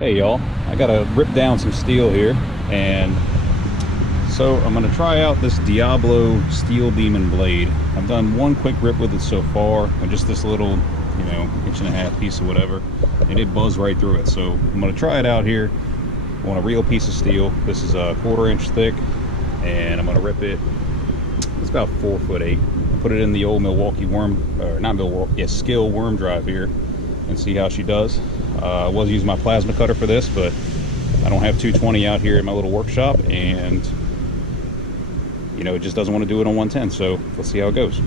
Hey y'all, I gotta rip down some steel here, and so I'm gonna try out this Diablo Steel Demon blade. I've done one quick rip with it so far, and just this little, 1.5 inch piece or whatever. It did buzz right through it, so I'm gonna try it out here on a real piece of steel. This is a 1/4 inch thick, and I'm gonna rip it. It's about 4'8". I put it in the old Milwaukee worm, or not Milwaukee, yeah, Skill worm drive here, and see how she does. I was using my plasma cutter for this, but I don't have 220 out here in my little workshop, and it just doesn't want to do it on 110. So let's see how it goes.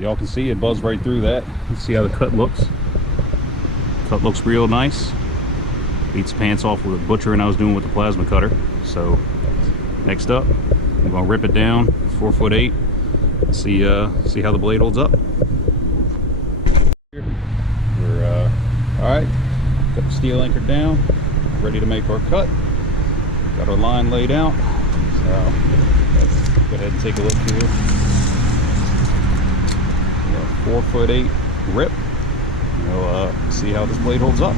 Y'all can see it buzzed right through that. Let's see how the cut looks. Cut looks real nice. Beats pants off with the butchering I was doing with the plasma cutter. So next up, I'm gonna rip it down, 4'8". See how the blade holds up. We're all right. Got the steel anchored down, ready to make our cut. Got our line laid out. So let's go ahead and take a look here. 4'8" rip. We'll see how this blade holds up.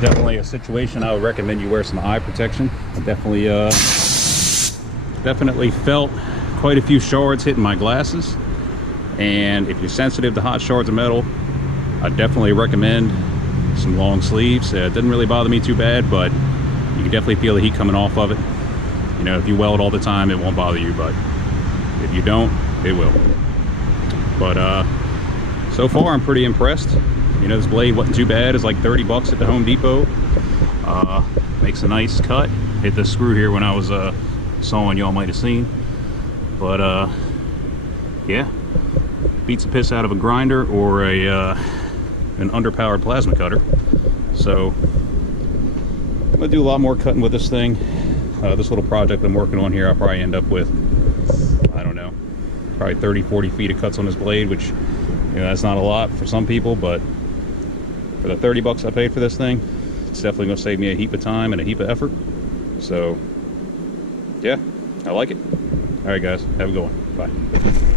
Definitely a situation I would recommend you wear some eye protection. I definitely felt quite a few shards hitting my glasses, and if you're sensitive to hot shards of metal, I definitely recommend some long sleeves. It didn't really bother me too bad, but you can definitely feel the heat coming off of it. If you weld all the time, it won't bother you, but if you don't, it will. But so far I'm pretty impressed. This blade wasn't too bad. It's like 30 bucks at the Home Depot. Makes a nice cut. Hit the screw here when I was sawing, y'all might have seen. But yeah, beats the piss out of a grinder or an underpowered plasma cutter. So I'm gonna do a lot more cutting with this thing. This little project I'm working on here, I'll probably end up with, I don't know, probably 30-40 feet of cuts on this blade, which, you know, that's not a lot for some people, but for the 30 bucks I paid for this thing, it's definitely going to save me a heap of time and a heap of effort. So yeah, I like it. All right guys, have a good one. Bye.